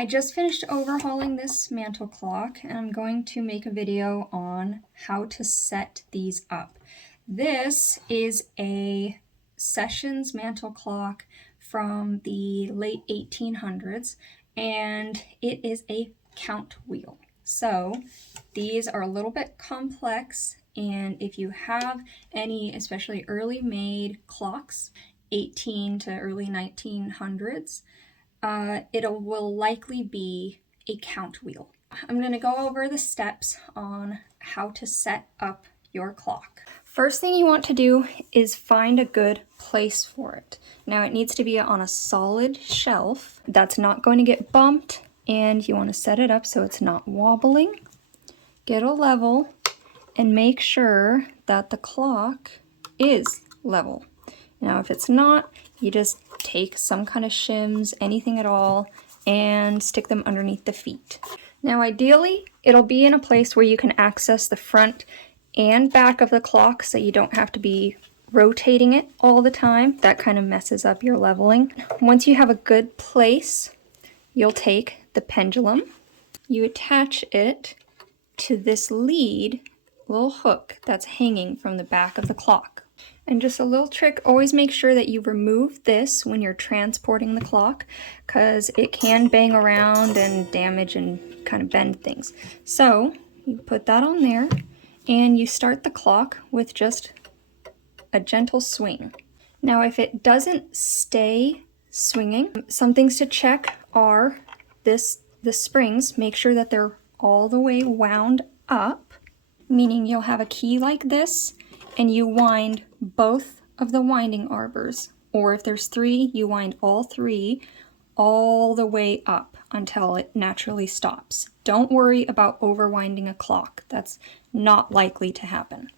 I just finished overhauling this Mantle clock, and I'm going to make a video on how to set these up. This is a Sessions Mantle clock from the late 1800s, and it is a count wheel. So these are a little bit complex, and if you have any especially early made clocks, 18 to early 1900s, it will likely be a count wheel. I'm going to go over the steps on how to set up your clock. First thing you want to do is find a good place for it. Now it needs to be on a solid shelf that's not going to get bumped, and you want to set it up so it's not wobbling. Get a level and make sure that the clock is level. Now if it's not, you just take some kind of shims, anything at all, and stick them underneath the feet. Now ideally, it'll be in a place where you can access the front and back of the clock so you don't have to be rotating it all the time. That kind of messes up your leveling. Once you have a good place, you'll take the pendulum, you attach it to this lead, little hook that's hanging from the back of the clock. And just a little trick, always make sure that you remove this when you're transporting the clock, because it can bang around and damage and kind of bend things. So you put that on there and you start the clock with just a gentle swing. Now if it doesn't stay swinging, some things to check are the springs. Make sure that they're all the way wound up, meaning you'll have a key like this and you wind both of the winding arbors, or if there's 3, you wind all 3 all the way up until it naturally stops. Don't worry about overwinding a clock. That's not likely to happen.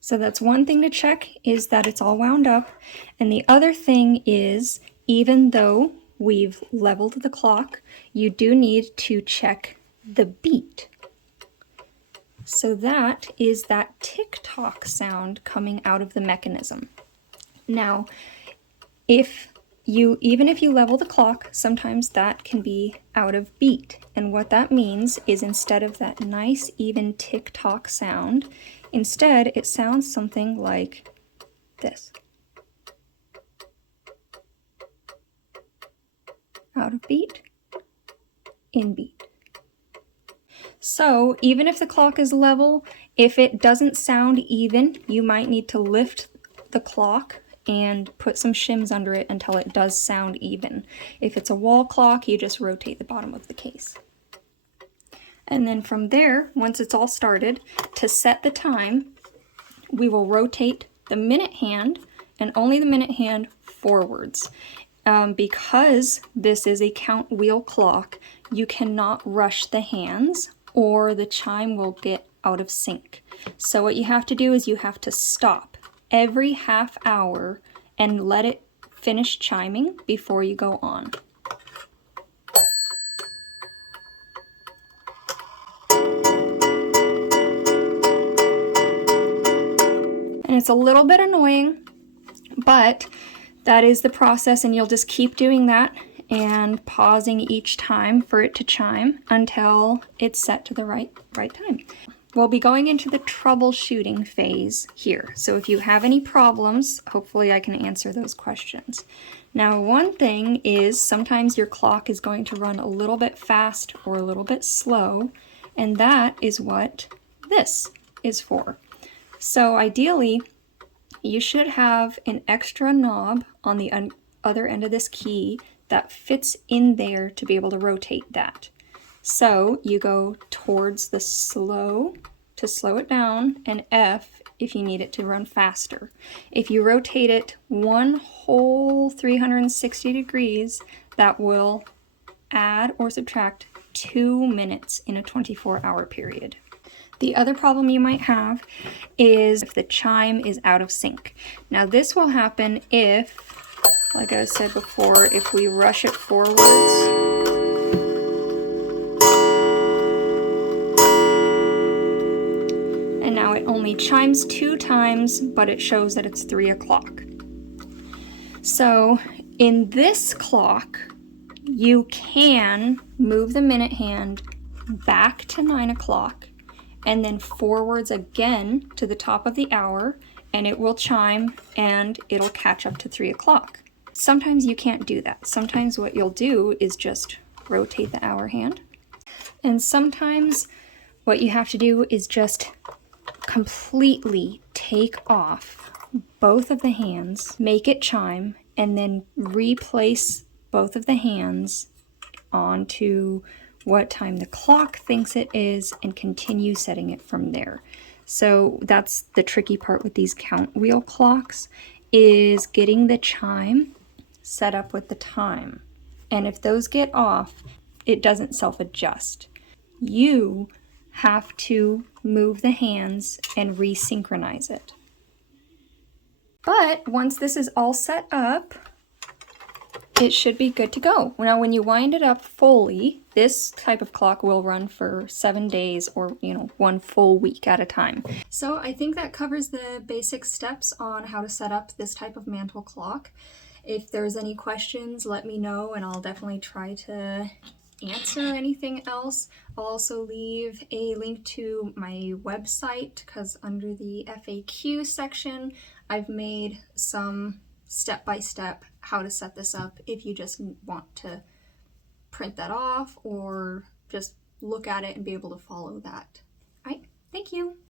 So that's one thing to check, is that it's all wound up. And the other thing is, even though we've leveled the clock, you do need to check the beat. So that is that tick-tock sound coming out of the mechanism. Now, even if you level the clock, sometimes that can be out of beat. And what that means is, instead of that nice even tick-tock sound, instead it sounds something like this. Out of beat, in beat. So even if the clock is level, if it doesn't sound even, you might need to lift the clock and put some shims under it until it does sound even. If it's a wall clock, you just rotate the bottom of the case. And then from there, once it's all started, to set the time, we will rotate the minute hand, and only the minute hand, forwards. Because this is a count wheel clock, you cannot rush the hands, or the chime will get out of sync. So what you have to do is you have to stop every half hour and let it finish chiming before you go on. And it's a little bit annoying, but that is the process, and you'll just keep doing that and pausing each time for it to chime until it's set to the right time. We'll be going into the troubleshooting phase here. So if you have any problems, hopefully I can answer those questions. Now, one thing is, sometimes your clock is going to run a little bit fast or a little bit slow, and that is what this is for. So ideally, you should have an extra knob on the other end of this key that fits in there to be able to rotate that. So you go towards the slow to slow it down, and F if you need it to run faster. If you rotate it one whole 360 degrees, that will add or subtract 2 minutes in a 24-hour period. The other problem you might have is if the chime is out of sync. Now this will happen if, like I said before, if we rush it forwards. And now it only chimes 2 times, but it shows that it's 3 o'clock. So in this clock, you can move the minute hand back to 9 o'clock and then forwards again to the top of the hour, and it will chime and it'll catch up to 3 o'clock. Sometimes you can't do that. Sometimes what you'll do is just rotate the hour hand. And sometimes what you have to do is just completely take off both of the hands, make it chime, and then replace both of the hands onto what time the clock thinks it is and continue setting it from there. So that's the tricky part with these count wheel clocks, is getting the chime set up with the time. And if those get off, it doesn't self-adjust. You have to move the hands and resynchronize it. But once this is all set up, it should be good to go. Now, when you wind it up fully, this type of clock will run for 7 days or, 1 full week at a time. So I think that covers the basic steps on how to set up this type of Mantle clock. If there's any questions, let me know and I'll definitely try to answer anything else. I'll also leave a link to my website because under the FAQ section, I've made some step-by-step how to set this up if you just want to print that off or just look at it and be able to follow that. All right, thank you.